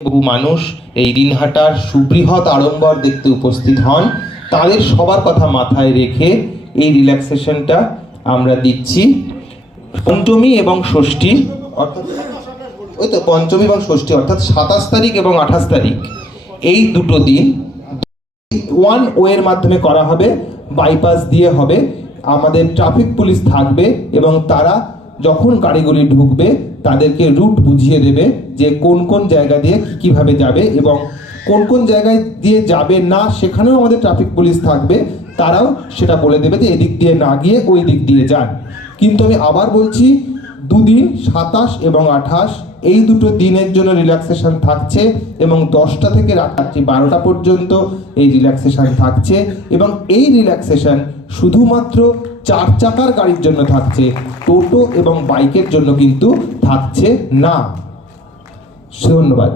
বহু মানুষ এই দিনহাটার সুবৃহৎ আড়ম্বর দেখতে উপস্থিত হন। তাদের সবার কথা মাথায় রেখে এই রিল্যাক্সেশনটা আমরা দিচ্ছি। পঞ্চমী এবং ষষ্ঠী অর্থাৎ ওই তো পঞ্চমী এবং ষষ্ঠী অর্থাৎ সাতাশ তারিখ এবং আঠাশ তারিখ। এই দুটো দিন ওয়ান ওয়ের মাধ্যমে করা হবে, বাইপাস দিয়ে হবে। আমাদের ট্রাফিক পুলিশ থাকবে এবং তারা যখন গাড়িগুলি ঢুকবে, তাদেরকে রুট বুঝিয়ে দেবে যে কোন কোন জায়গা দিয়ে কীভাবে যাবে এবং কোন কোন জায়গায় দিয়ে যাবে না, সেখানেও আমাদের ট্রাফিক পুলিশ থাকবে। তারাও সেটা বলে দেবে যে এদিক দিয়ে না গিয়ে ওই দিক দিয়ে যান। কিন্তু আমি আবার বলছি, দুদিন সাতাশ এবং আঠাশ, এই দুটো দিনের জন্য রিল্যাক্সেশন থাকছে এবং দশটা থেকে রাত্রি বারোটা পর্যন্ত এই রিল্যাক্সেশন থাকছে এবং এই রিল্যাক্সেশন শুধুমাত্র চার চাকার গাড়ির জন্য থাকছে টোটো এবং বাইকের জন্য কিন্তু থাকছে না। ধন্যবাদ।